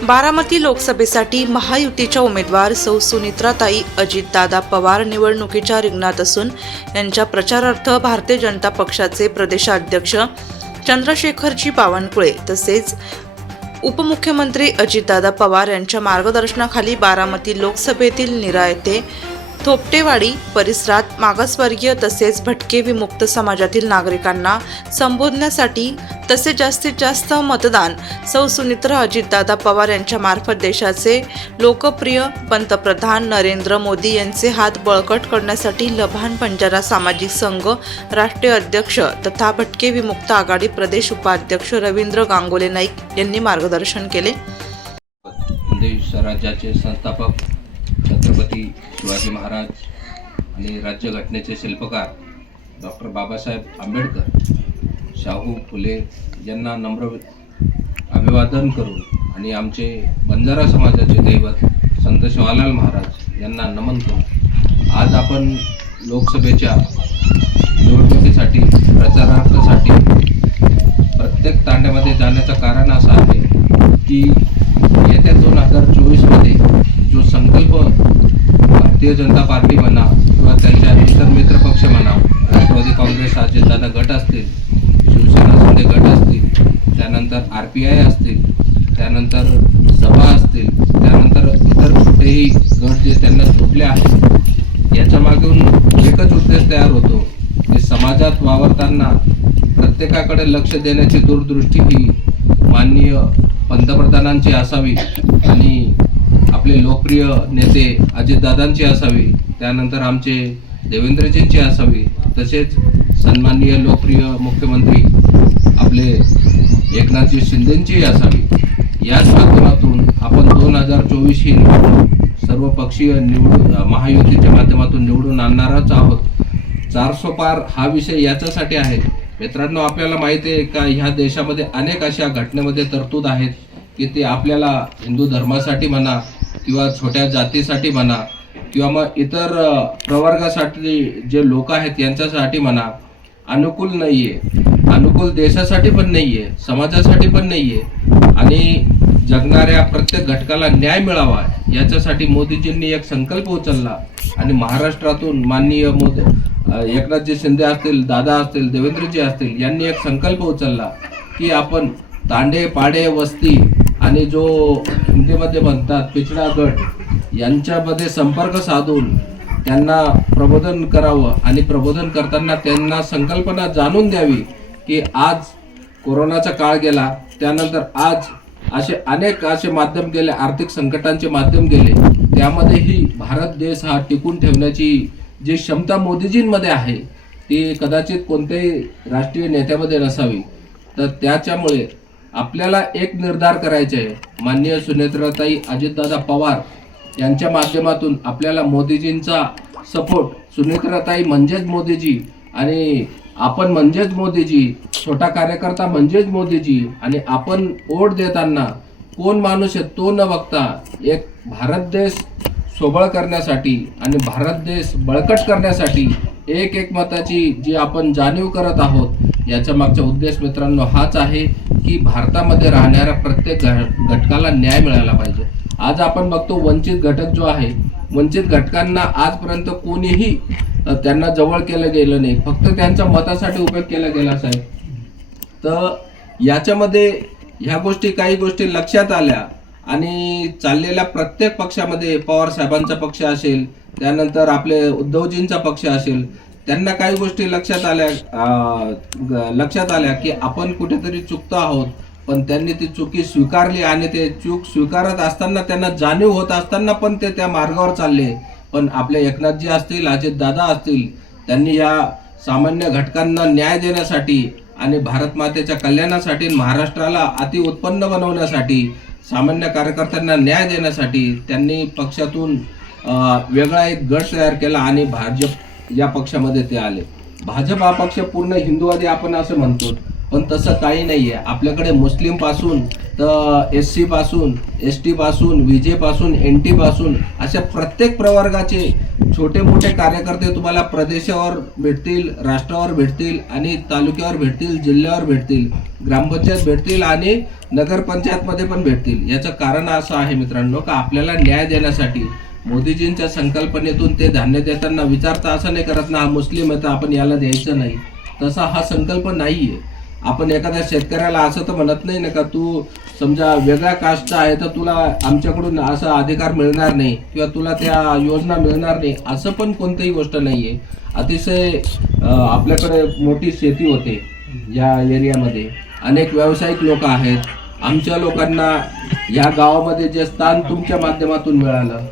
बारामती लोकसभेसाठी महायुतीच्या उमेदवार सौ सुनित्राताई अजितदादा पवार निवडणुकीच्या रिंगणात असून यांच्या प्रचारार्थ भारतीय जनता पक्षाचे प्रदेशाध्यक्ष चंद्रशेखरजी बावनकुळे तसेच उपमुख्यमंत्री अजितदादा पवार यांच्या मार्गदर्शनाखाली बारामती लोकसभेतील निरा येथे थोपटेवाडी परिसरात मागासवर्गीय तसेच भटके विमुक्त समाजातील नागरिकांना संबोधण्यासाठी तसेच जास्तीत जास्त मतदान सौ सुनित्रा अजितदादा पवार यांच्या मार्फत देशाचे लोकप्रिय पंतप्रधान नरेंद्र मोदी यांचे हात बळकट करण्यासाठी लभान बंजारा सामाजिक संघ राष्ट्रीय अध्यक्ष तथा भटके विमुक्त आघाडी प्रदेश उपाध्यक्ष रवींद्र गांगोले नाईक यांनी मार्गदर्शन केले. देश राज्याचे संस्थापक छत्रपती शिवाजी महाराज आणि राज्यघटनेचे शिल्पकार डॉक्टर बाबासाहेब आंबेडकर शाहू फुले यांना नम्र अभिवादन करून आणि आमचे बंजारा समाजाचे दैवत संत शिवालाल महाराज यांना नमन करून आज आपण लोकसभेच्या निवडणुकीसाठी प्रचारार्थासाठी प्रत्येक तांड्यामध्ये जाण्याचं कारण असं आहे की येत्या दोन हजार चोवीसमध्ये जो संकल्प भारतीय जनता पार्टी म्हणा किंवा त्यांच्या इतर मित्र पक्ष म्हणा राष्ट्रवादी काँग्रेस अजितदादा गट असतील शिवसेना शिंदे गट असतील त्यानंतर आर पी आय असतील त्यानंतर सभा असतील त्यानंतर इतर कुठेही गट जे त्यांना जोडले आहेत याच्या मागून एकच उद्देश तयार होतो की समाजात वावरताना प्रत्येकाकडे लक्ष देण्याची दूरदृष्टी ही माननीय पंतप्रधानांची असावी आणि आपले लोकप्रिय नेते अजितदादांची असावी त्यानंतर आमचे देवेंद्रजींची असावी तसेच सन्माननीय लोकप्रिय मुख्यमंत्री आपले एकनाथजी शिंदेंचीही असावी. याच माध्यमातून आपण दोन हजार चोवीस ही निवडणूक सर्व पक्षीय निवडून महायुतीच्या माध्यमातून निवडून आणणारच आहोत. चारसो पार हा विषय याच्यासाठी आहे. मित्रांनो आपल्याला माहिती आहे का ह्या देशामध्ये अनेक अशा घटनेमध्ये तरतूद आहेत की ते आपल्याला हिंदू धर्मासाठी म्हणा किंवा छोट्या जातीसाठी म्हणा किंवा मग इतर प्रवर्गासाठी जे लोक आहेत यांच्यासाठी म्हणा अनुकूल नाही आहे अनुकूल देशासाठी पण नाही आहे समाजासाठी पण नाही आहे आणि जगणाऱ्या प्रत्येक घटकाला न्याय मिळावा याच्यासाठी मोदीजींनी एक संकल्प उचलला. आणि महाराष्ट्रातून माननीय मोदी एकनाथजी शिंदे असतील दादा असतील देवेंद्रजी असतील यांनी एक संकल्प उचलला की आपण तांडे पाडे वस्ती आणि जो हिंदीमध्ये म्हणतात पिछडा गट यांच्यामध्ये संपर्क साधून त्यांना प्रबोधन करावं आणि प्रबोधन करताना त्यांना संकल्पना जाणून द्यावी की आज कोरोनाचा काळ गेला त्यानंतर आज असे अनेक असे माध्यम गेले आर्थिक संकटांचे माध्यम गेले. त्यामध्येही भारत देश हा टिकून ठेवण्याची जी क्षमता मोदीजींमध्ये आहे ती कदाचित कोणत्याही राष्ट्रीय नेत्यामध्ये नसावी. तर त्याच्यामुळे आपल्याला एक निर्धार करायचे आहे. माननीय सुनेत्राताई अजितदादा पवार यांच्या माध्यमातून आपल्याला मोदीजींचा सपोर्ट सुनेत्राताई म्हणजेच मोदीजी आणि आपण म्हणजेच मोदीजी छोटा कार्यकर्ता म्हणजेच मोदीजी आणि आपण वोट देताना कोण माणूस आहे तो न बघता एक भारत देश सोबळ करण्यासाठी आणि भारत देश बळकट करण्यासाठी एक एक मताची जी आपण जाणीव करत आहोत याच्या मागचा उद्देश मित्रांनो हाच आहे. की भारतामध्ये राहणाऱ्या प्रत्येक घटकाला न्याय मिळाला पाहिजे. आज आपण बघतो वंचित घटक जो आहे वंचित घटकांना आजपर्यंत कोणीही त्यांना जवळ केलं गेलं नाही. फक्त त्यांच्या मतासाठी उपयोग केला गेला साहेब. तर याच्यामध्ये ह्या गोष्टी काही गोष्टी लक्षात आल्या आणि चाललेल्या प्रत्येक पक्षामध्ये पवार साहेबांचा पक्ष असेल त्यानंतर आपले उद्धवजींचा पक्ष असेल त्यांना काही गोष्टी लक्षात आल्या ग- लक्षात आल्या की आपण कुठेतरी चुकतो आहोत पण त्यांनी ती चुकी स्वीकारली आणि ते चूक स्वीकारत असताना त्यांना जाणीव होत असताना पण ते त्या मार्गावर चालले. पण आपले एकनाथजी असतील अजित दादा असतील त्यांनी या सामान्य घटकांना न्याय देण्यासाठी आणि भारत मातेच्या कल्याणासाठी महाराष्ट्राला अति उत्पन्न बनवण्यासाठी सामान्य कार्यकर्त्यांना न्याय देण्यासाठी त्यांनी पक्षातून वेगळा एक गट तयार केला आणि भाजप या पक्षामध्ये ते आले. भाजप हा पक्ष पूर्ण हिंदूवादी आपण असं म्हणतो पण तसं काही नाही आहे आपल्याकडे मुस्लिमपासून तर एस सी पासून एस टी पासून विजे पासून एन टी पासून अशा प्रत्येक प्रवर्गाचे छोटे मोठे कार्यकर्ते तुम्हाला प्रदेशावर भेटतील राष्ट्रावर भेटतील आणि तालुक्यावर भेटतील जिल्ह्यावर भेटतील ग्रामपंचायत भेटतील आणि नगरपंचायतमध्ये पण भेटतील. याचं कारण असं आहे मित्रांनो का आपल्याला न्याय देण्यासाठी मोदीजींच्या संकल्पनेतून ते धान्य देताना विचारता असं नाही करत ना हा मुस्लिम आहे तर आपण याला द्यायचं नाही. तसा हा संकल्प नाहीये. आपण एखाद्या शेतकऱ्याला असं तर म्हणत नाही ना का तू समजा वेगळ्या कास्टचा आहे तर तुला आमच्याकडून असा अधिकार मिळणार नाही किंवा तुला त्या योजना मिळणार नाही. असं पण कोणतीही गोष्ट नाहीये. अतिशय आपल्याकडे मोठी शेती होते या एरियामध्ये. अनेक व्यावसायिक लोक आहेत. आमच्या लोकांना या गावामध्ये जे स्थान तुमच्या माध्यमातून मिळालं.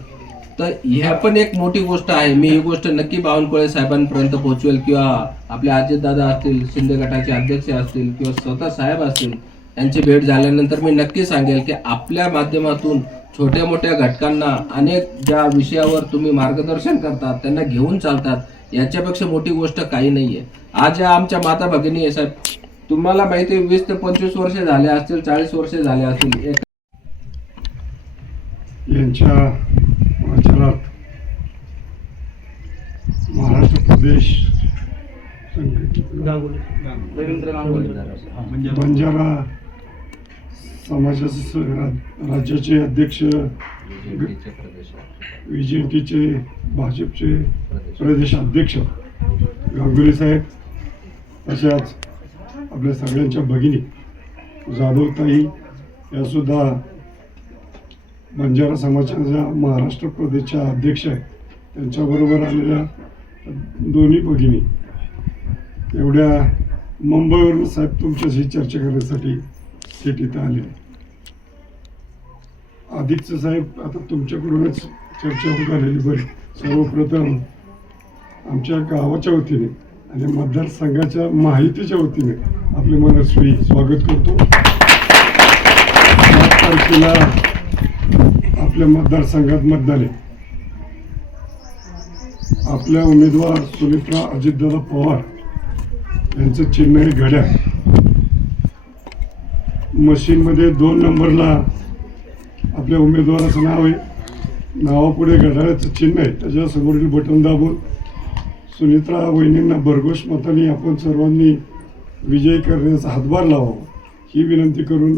तर ह्या पण एक मोठी गोष्ट आहे. मी ही गोष्ट नक्की बावनकुळे साहेबांपर्यंत पोहोचवेल किंवा आपले अजितदादा असतील शिंदे गटाचे अध्यक्ष असतील किंवा स्वतः साहेब असतील यांची भेट झाल्यानंतर मी नक्की सांगेल की आपल्या माध्यमातून छोट्या मोठ्या घटकांना अनेक ज्या विषयावर तुम्ही मार्गदर्शन करतात त्यांना घेऊन चालतात याच्यापेक्षा मोठी गोष्ट काही नाही आहे आज या आमच्या माता भगिनी आहे साहेब. तुम्हाला माहिती आहे, वीस ते पंचवीस वर्षे झाले असतील चाळीस वर्षे झाले असतील एक यांच्या संघटना बंजारा समाजाचे राज्याचे अध्यक्ष विजेपीचे भाजपचे प्रदेश. अध्यक्ष. गांगुली साहेब तशाच आपल्या सगळ्यांच्या भगिनी जाधवताई यासुद्धा बंजारा समाजाच्या महाराष्ट्र प्रदेशच्या अध्यक्ष आहे त्यांच्याबरोबर आलेल्या दोन्ही भगिनी. एवढ्या मुंबईवरून साहेब तुमच्याशी चर्चा करण्यासाठी थेट इथं आले. आदित्य साहेब आता तुमच्याकडूनच चर्चा होत आलेली बरी. सर्वप्रथम आमच्या गावाच्या वतीने आणि मतदारसंघाच्या माहितीच्या वतीने आपले मनस्वी स्वागत करतो. सात तारखेला आपल्या मतदारसंघात मतदान आहे. आपल्या उमेदवार सुमित्रा अजितदादा पवार यांचं चिन्ह आहे घड्याळ मशीनमध्ये दोन नंबरला आपल्या उमेदवाराचं नाव आहे. नावापुढे घड्याळाचं चिन्ह आहे. त्याच्या समोरील बटन दाबून सुनित्रा वहिनींना भरघोष मताने आपण सर्वांनी विजयी करण्याचा हातभार लावावा. ही विनंती करून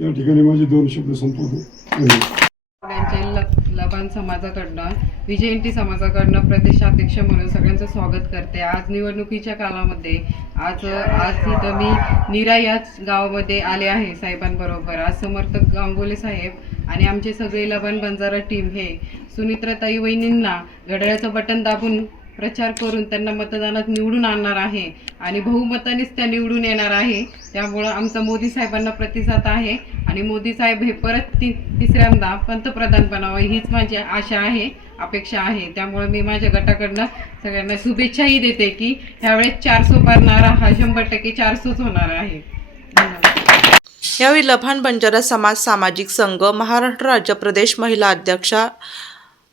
या ठिकाणी माझे दोन शब्द संपवतो. धन्यवाद. त्यांचे लबान समाजाकडनं विजयंती समाजाकडनं प्रदेशाध्यक्ष म्हणून सगळ्यांचं स्वागत करते. आज निवडणुकीच्या काळामध्ये आज आज इथं मी निरा याच गावामध्ये आले आहे साहेबांबरोबर. आज समर्थक गांगोले साहेब आणि आमचे सगळे लबान बंजारा टीम हे सुनित्राताई वहिनींना घड्याळाचं बटन दाबून प्रचार करून त्यांना मतदानात निवडून आणणार आहे आणि बहुमतानेच त्या निवडून येणार आहे. त्यामुळं आमचा मोदी साहेबांना प्रतिसाद आहे. आणि मोदी साहेब हे परत ती तिसऱ्यांदा पंतप्रधान बनावं हीच माझी आशा आहे अपेक्षा आहे. त्यामुळे मी माझ्या गटाकडनं सगळ्यांना शुभेच्छाही देते की ह्यावेळेस चारसो पारणारा हा शंभर टक्के चारसोच होणार आहे. यावेळी लफान बंजारा समाज सामाजिक संघ महाराष्ट्र राज्य प्रदेश महिला अध्यक्षा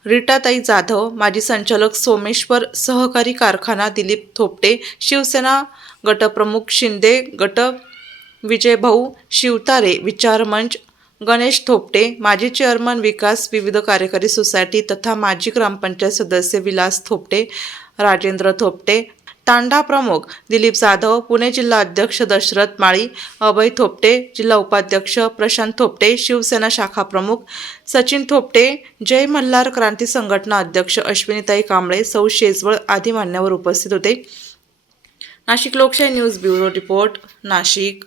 रिटाताई जाधव माजी संचालक सोमेश्वर सहकारी कारखाना दिलीप थोपटे शिवसेना गटप्रमुख शिंदे गट विजयभाऊ शिवतारे विचारमंच गणेश थोपटे माजी चेअरमन विकास विविध कार्यकारी सोसायटी तथा माजी ग्रामपंचायत सदस्य विलास थोपटे राजेंद्र थोपटे तांडा प्रमुख दिलीप जाधव पुणे जिल्हा अध्यक्ष दशरथ माळी अभय थोपटे जिल्हा उपाध्यक्ष प्रशांत थोपटे शिवसेना शाखा प्रमुख सचिन थोपटे जय मल्हार क्रांती संघटना अध्यक्ष अश्विनीताई कांबळे सौ शेजवळ आदी मान्यवर उपस्थित होते. नाशिक लोकशाही न्यूज ब्युरो रिपोर्ट नाशिक.